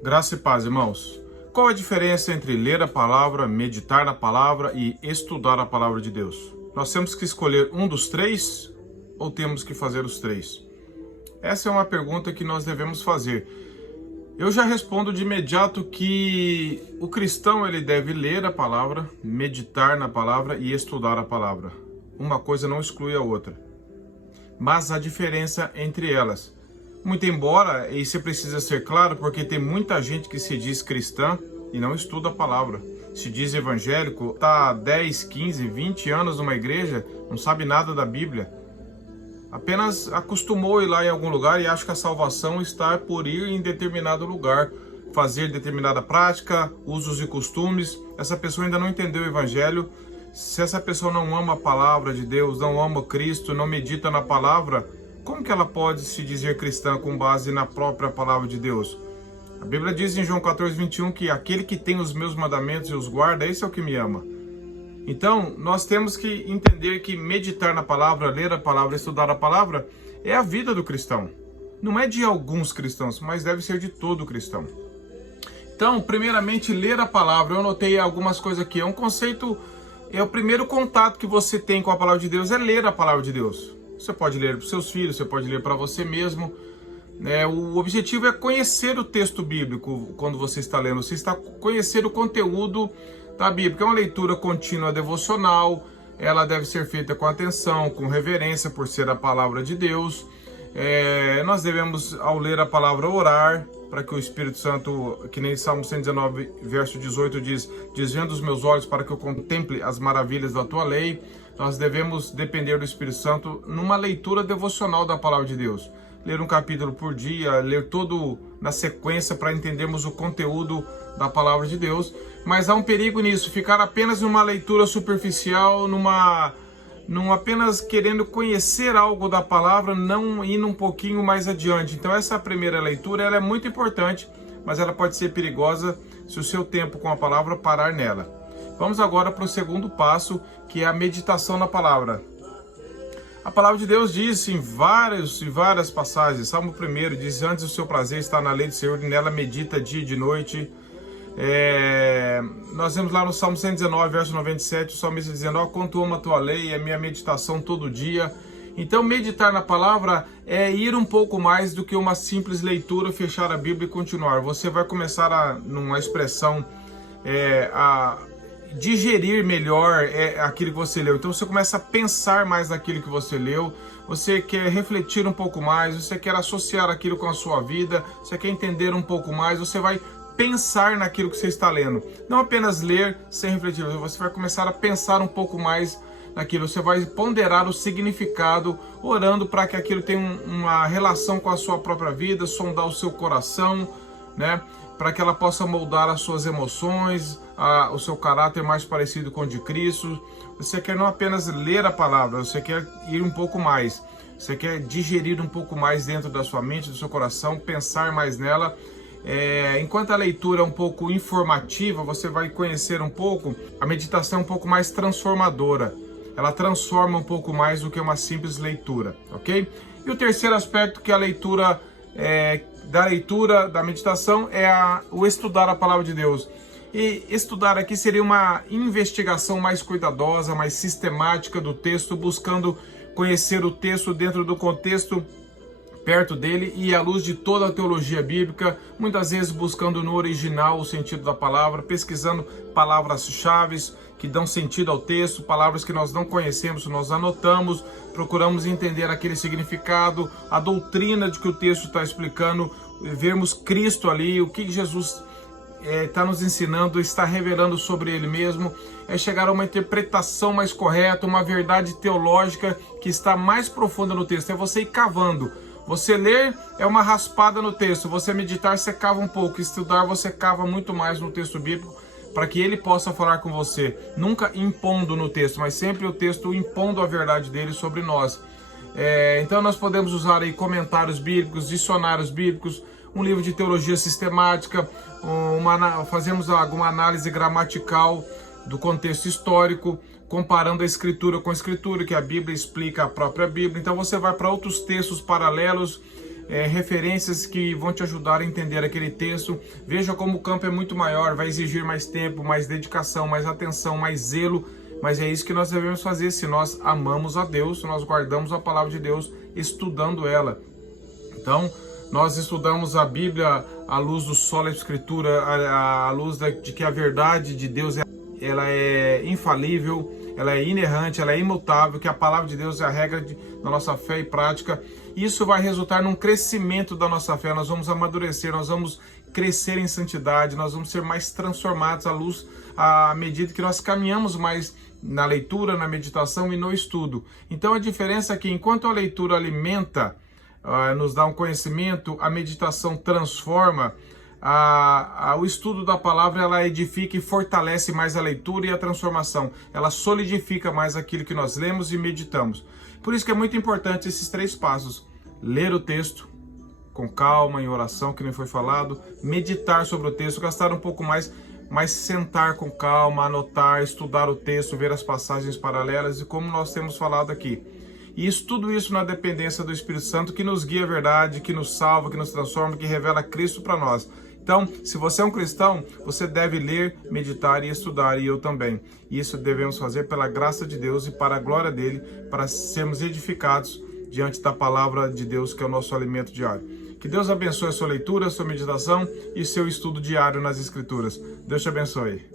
Graça e paz, irmãos. Qual a diferença entre ler a palavra, meditar na palavra e estudar a palavra de Deus? Nós temos que escolher um dos três ou temos que fazer os três? Essa é uma pergunta que nós devemos fazer. Eu já respondo de imediato que o cristão ele deve ler a palavra, meditar na palavra e estudar a palavra. Uma coisa não exclui a outra. Mas há diferença entre elas. Muito embora, isso precisa ser claro, porque tem muita gente que se diz cristã e não estuda a palavra. Se diz evangélico, está há 10, 15, 20 anos numa igreja, não sabe nada da Bíblia. Apenas acostumou a ir lá em algum lugar e acha que a salvação está por ir em determinado lugar, fazer determinada prática, usos e costumes. Essa pessoa ainda não entendeu o evangelho. Se essa pessoa não ama a palavra de Deus, não ama Cristo, não medita na palavra, como que ela pode se dizer cristã com base na própria palavra de Deus? A Bíblia diz em João 14:21 que aquele que tem os meus mandamentos e os guarda, esse é o que me ama. Então, nós temos que entender que meditar na palavra, ler a palavra, estudar a palavra, é a vida do cristão. Não é de alguns cristãos, mas deve ser de todo cristão. Então, primeiramente, ler a palavra. Eu anotei algumas coisas aqui. É um conceito, é o primeiro contato que você tem com a palavra de Deus, é ler a palavra de Deus. Você pode ler para os seus filhos, você pode ler para você mesmo. O objetivo é conhecer o texto bíblico quando você está lendo. Você está conhecer o conteúdo da Bíblia. É uma leitura contínua devocional. Ela deve ser feita com atenção, com reverência, por ser a palavra de Deus. Nós devemos, ao ler a palavra, orar, para que o Espírito Santo, que nem Salmo 119, verso 18 diz, desvenda os meus olhos para que eu contemple as maravilhas da tua lei. Nós devemos depender do Espírito Santo numa leitura devocional da palavra de Deus. Ler um capítulo por dia, ler todo na sequência para entendermos o conteúdo da palavra de Deus. Mas há um perigo nisso, ficar apenas numa leitura superficial, num apenas querendo conhecer algo da palavra, não indo um pouquinho mais adiante. Então essa primeira leitura ela é muito importante, mas ela pode ser perigosa se o seu tempo com a palavra parar nela. Vamos agora para o segundo passo, que é a meditação na palavra. A palavra de Deus diz em várias passagens, Salmo 1 diz, antes o seu prazer está na lei do Senhor e nela medita dia e de noite. Nós vemos lá no Salmo 119, verso 97, o salmista dizendo, quanto amo a tua lei, é minha meditação todo dia. Então meditar na palavra é ir um pouco mais do que uma simples leitura, fechar a Bíblia e continuar. Você vai começar numa expressão, a digerir melhor aquilo que você leu. Então você começa a pensar mais naquilo que você leu, você quer refletir um pouco mais, você quer associar aquilo com a sua vida, você quer entender um pouco mais, você vai pensar naquilo que você está lendo. Não apenas ler sem refletir, você vai começar a pensar um pouco mais naquilo, você vai ponderar o significado, orando para que aquilo tenha uma relação com a sua própria vida, sondar o seu coração, né? Para que ela possa moldar as suas emoções, o seu caráter mais parecido com o de Cristo. Você quer não apenas ler a palavra, você quer ir um pouco mais. Você quer digerir um pouco mais dentro da sua mente, do seu coração, pensar mais nela. Enquanto a leitura é um pouco informativa, você vai conhecer um pouco, a meditação é um pouco mais transformadora. Ela transforma um pouco mais do que uma simples leitura, ok? E o terceiro aspecto, que é a leitura da meditação, é o estudar a palavra de Deus. E estudar aqui seria uma investigação mais cuidadosa, mais sistemática do texto, buscando conhecer o texto dentro do contexto, perto dele e à luz de toda a teologia bíblica, muitas vezes buscando no original o sentido da palavra, pesquisando palavras-chave que dão sentido ao texto, palavras que nós não conhecemos, nós anotamos, procuramos entender aquele significado, a doutrina de que o texto está explicando, vermos Cristo ali, o que Jesus está nos ensinando, está revelando sobre ele mesmo, chegar a uma interpretação mais correta, uma verdade teológica que está mais profunda no texto, é você ir cavando. Você ler é uma raspada no texto, você meditar, você cava um pouco, estudar, você cava muito mais no texto bíblico, para que ele possa falar com você, nunca impondo no texto, mas sempre o texto impondo a verdade dele sobre nós. Então nós podemos usar aí comentários bíblicos, dicionários bíblicos, um livro de teologia sistemática, fazemos alguma análise gramatical do contexto histórico, comparando a escritura com a escritura, que a Bíblia explica a própria Bíblia. Então você vai para outros textos paralelos, referências que vão te ajudar a entender aquele texto. Veja como o campo é muito maior, vai exigir mais tempo, mais dedicação, mais atenção, mais zelo, mas é isso que nós devemos fazer se nós amamos a Deus, se nós guardamos a palavra de Deus, estudando ela. Então, nós estudamos a Bíblia à luz do solo da Escritura, à luz de que a verdade de Deus ela é infalível, ela é inerrante, ela é imutável, que a palavra de Deus é a regra da nossa fé e prática. Isso vai resultar num crescimento da nossa fé, nós vamos amadurecer, nós vamos crescer em santidade, nós vamos ser mais transformados à medida que nós caminhamos mais na leitura, na meditação e no estudo. Então a diferença é que enquanto a leitura alimenta, nos dá um conhecimento, a meditação transforma, o estudo da palavra ela edifica e fortalece mais a leitura e a transformação, ela solidifica mais aquilo que nós lemos e meditamos. Por isso que é muito importante esses 3 passos: ler o texto com calma, em oração, que nem foi falado, meditar sobre o texto, gastar um pouco mais, mas sentar com calma, anotar, estudar o texto, ver as passagens paralelas e como nós temos falado aqui. E tudo isso na dependência do Espírito Santo, que nos guia a verdade, que nos salva, que nos transforma, que revela Cristo para nós. Então, se você é um cristão, você deve ler, meditar e estudar, e eu também. Isso devemos fazer pela graça de Deus e para a glória dele, para sermos edificados diante da palavra de Deus, que é o nosso alimento diário. Que Deus abençoe a sua leitura, a sua meditação e seu estudo diário nas Escrituras. Deus te abençoe.